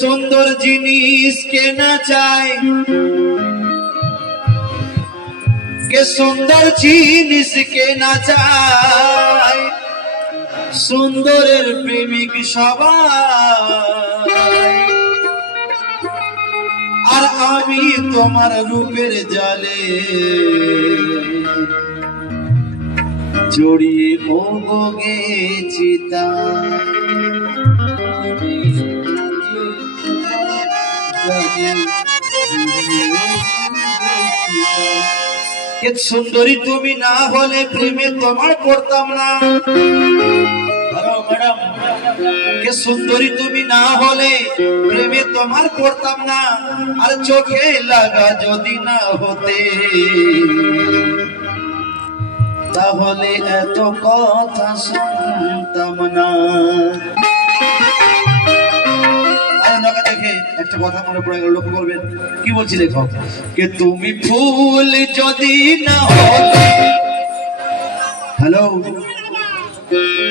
সুন্দর জিনিস কেনা চায়, কে সুন্দর জিনিস কেনা চায়, সুন্দরের প্রেমিক সবাই। আর আমি তোমার রূপের জালে জড়িয়ে গেছি কে সুন্দরী তুমি না হলে প্রেমে তোমার পড়তাম না। ম্যাডাম, কে সুন্দরী তুমি না হলে প্রেমে তোমার পড়তাম না। আর চোখে লাগা যদি না হতে তাহলে এত কথা শুনতাম না। দেখে একটা কথা মনে পড়ে গেল, লক্ষ্য করবেন কি বলছি দেখো। কে তুমি ফুল যদি না হতে, হ্যালো,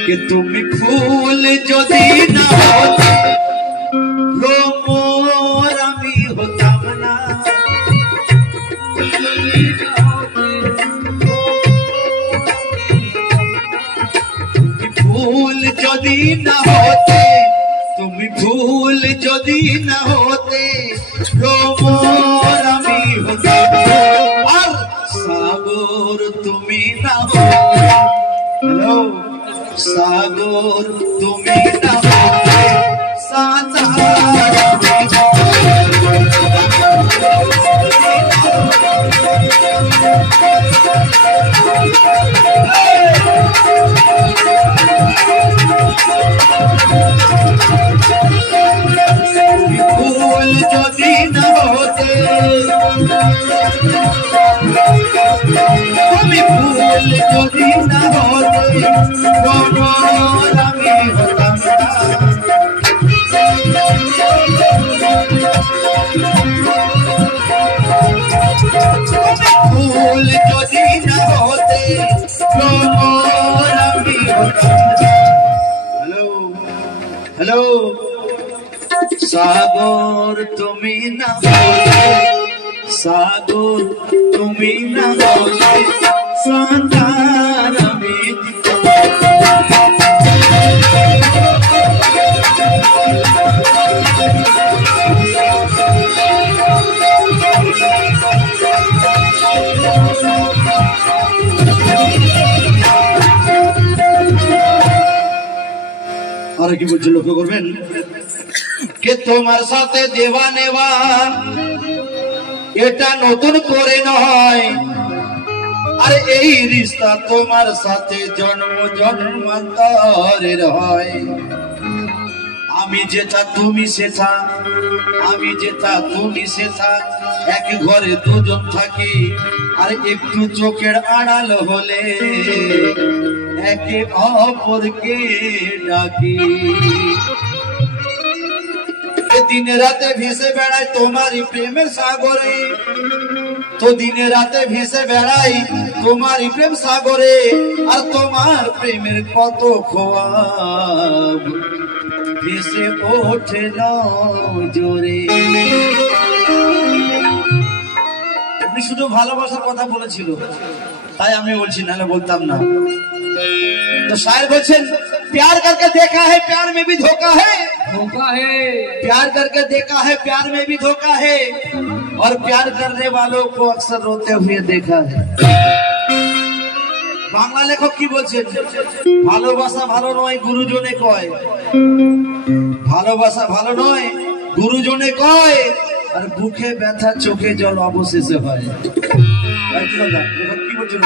কে তুমি ফুল যদি না হতে ভ্রমর আমি হতাম না। ফুল যদি না হতে, তুমি ভুল যদি না হতে ভ্রমর আমি হতাম। আর সাগর তুমি না হতে, হ্যালো, সাগর তুমি না হতে সাঁতার ফুল যদি না হতে, তুমি ফুল যদি না হতে ভ্রমর আমি হতাম না। ফুল যদি না হতে ভ্রমর আমি হতাম না। হ্যালো হ্যালো, সাগর তুমি না হতে, সাগর তুমি না হতে সাঁতার আমি আর কি বলছে লক্ষ্য করবেন। কে তোমার সাথে দেওয়া নেওয়া এটা নতুন করে নয়। আর এই রিশতা তোমার সাথে জন্ম জন্মান্তরের হয়। আমি যেথা তুমি সেথা, আমি যেথা তুমি সেথা, এক ঘরে দুজন থাকি। আর একটু চোখের আড়াল হলে একে অপরকে ডাকি। দিনে রাতে ভেসে বেড়াই তোমারই প্রেমের সাগরে, তো দিনে রাতে ভেসে বেড়াই তোমারই প্রেম সাগরে। আর তোমার প্রেমের কত খোয়াব ভেসে ওঠে নজরে। আপনি শুধু ভালোবাসার কথা বলেছিল তাই আমি বলছি, নাহলে বলতাম না। तो शायर बच्चन प्यार करके देखा है प्यार में भी धोखा है, धोखा है। प्यार करके देखा है प्यार में भी धोखा है। और प्यार करने वालों को अक्सर रोते हुए देखा है। बांग्ला लेखक की बोलছেন, ভালোবাসা ভালো নয় গুরুজনে কয়, ভালোবাসা ভালো নয় গুরুজনে কয়। আর বুকে ব্যথা চোখে জল অবশেষে হয়। কি বলছেন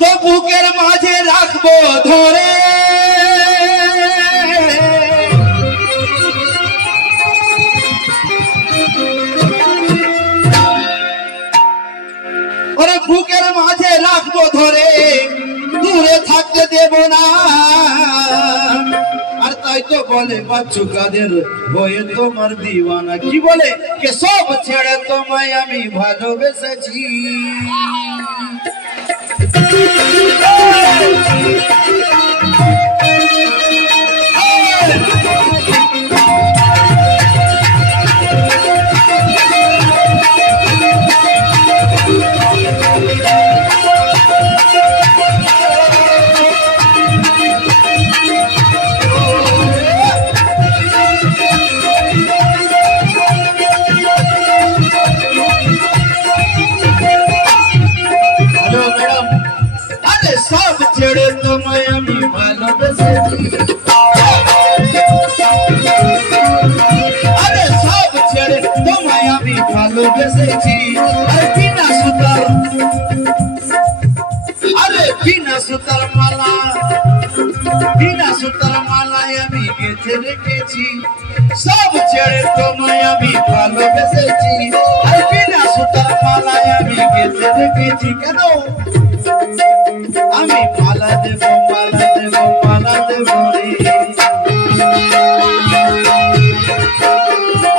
তো বুকের মাঝে রাখবো ধরে, ওরে বুকের মাঝে রাখবো ধরে, দূরে থাকতে দেব না। আর তাই তো বলে বাচ্চু কাদের হয়ে তোমার দিওয়ানা। কি বলে কে সব ছেড়ে তোমায় আমি ভালোবেসেছি। বেঁধেছি আরে বিনা সুতার মালায় আমি গেঁথে রেখেছি সব ছেড়ে তোমায় আমি ভালোবেসেছি আর বিনা সুতার মালায় আমি গেঁথে রেখেছি কেন আমি মালা দেব মালা দেব মালা দেব রে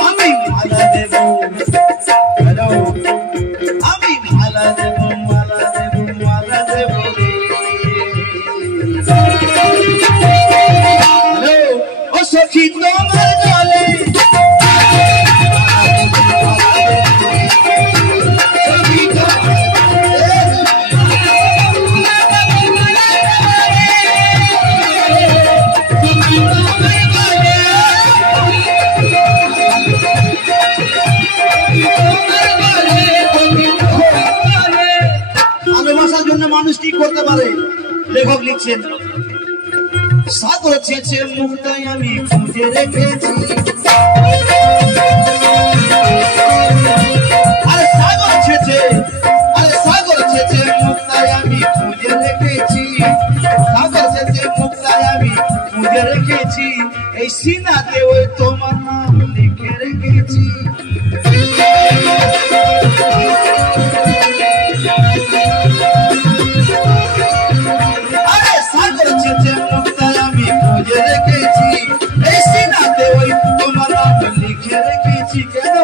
আমি মালা দেব হ্যালো আমি মালা দেব মালা দেব মালা দেব রে হ্যালো ও সখী তোমার জলে ভালোবাসার জন্য মানুষ কি করতে পারে লেখক লিখছেন সাগর ছেঁচে মুক্তায় আমি খুঁজে রেখেছি আরে সাগর ছেঁচে মুক্তায় আমি খুঁজে রেখেছি সাগর ছেঁচে মুক্তায় আমি খুঁজে রেখেছি এই সিনাতে ওই তোমার নাম লিখে রেখেছি আরে সাগর ছেঁচে মুক্তায় আমি খুঁজে রেখেছি এই সিনাতে ওই তোমার নাম লিখে রেখেছি কেন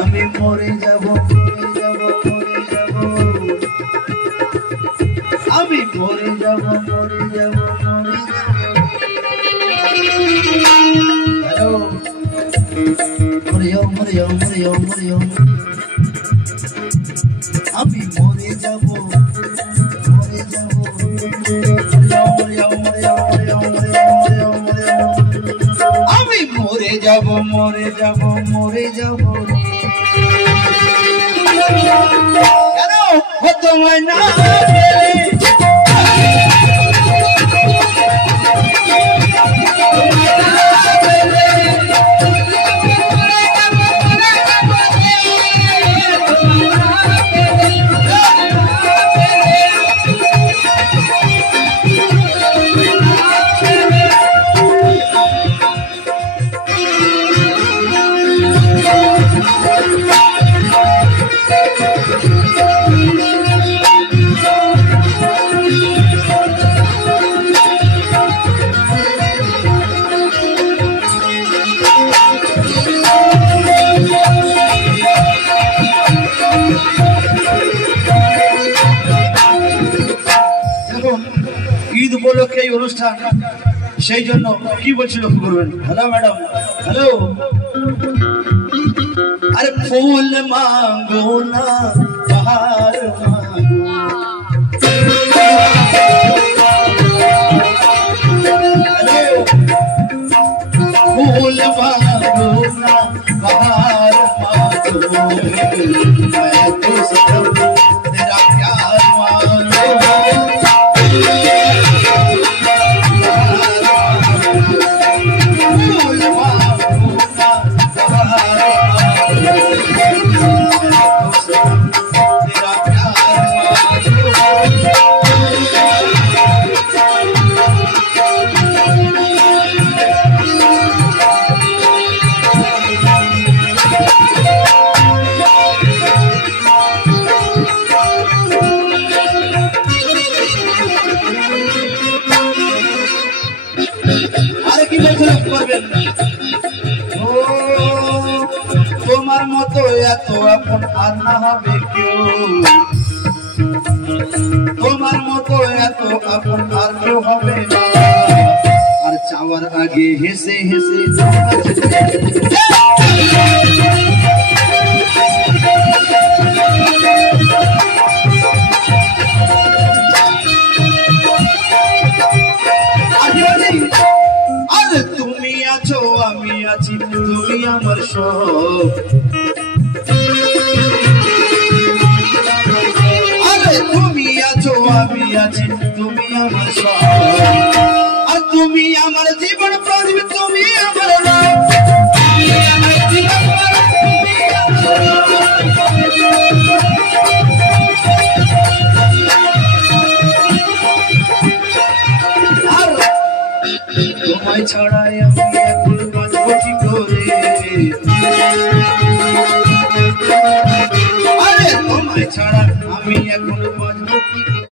আমি মরে যাব মরে যাব মরে যাব আমি মরে যাব মরে যাব মরে যাব হ্যালো মরে যাও মরে যাও মরে যাও আমি মরে যাব মরে যাব আমি মরে যাব মরে যাব মরে যাব কেন তোমায় না ঈদ উপলক্ষে এই অনুষ্ঠান সেই জন্য কি বলছি লক্ষ্য করবেন হ্যালো ম্যাডাম হ্যালো আরে ফুল মাঙ্গো না বাহার মাঙ্গো ফুল मांगो ना बाहर मांगो मैं तो सब तेरा प्यार मांगो फूल मांगो ना बाहर मांगो मैं तो सब तेरा प्यार मांगो তোমার মতো এত আপন আর না হবে কেউ তোমার মতো এত আপন আর কেউ হবে না আর চাওয়ার আগে হেসে হেসে তুমি আছো আমি আছি তুমি আমার সব আরে তুমি আছো আমি আছি তুমি আমার সব আর তুমি আমার জীবন প্রদীপ তুমি আমার তোমায় ছাড়াই আমি এখন বাঁচব কি করে আরে তোমায় ছাড়া আমি এখন বাঁচব কি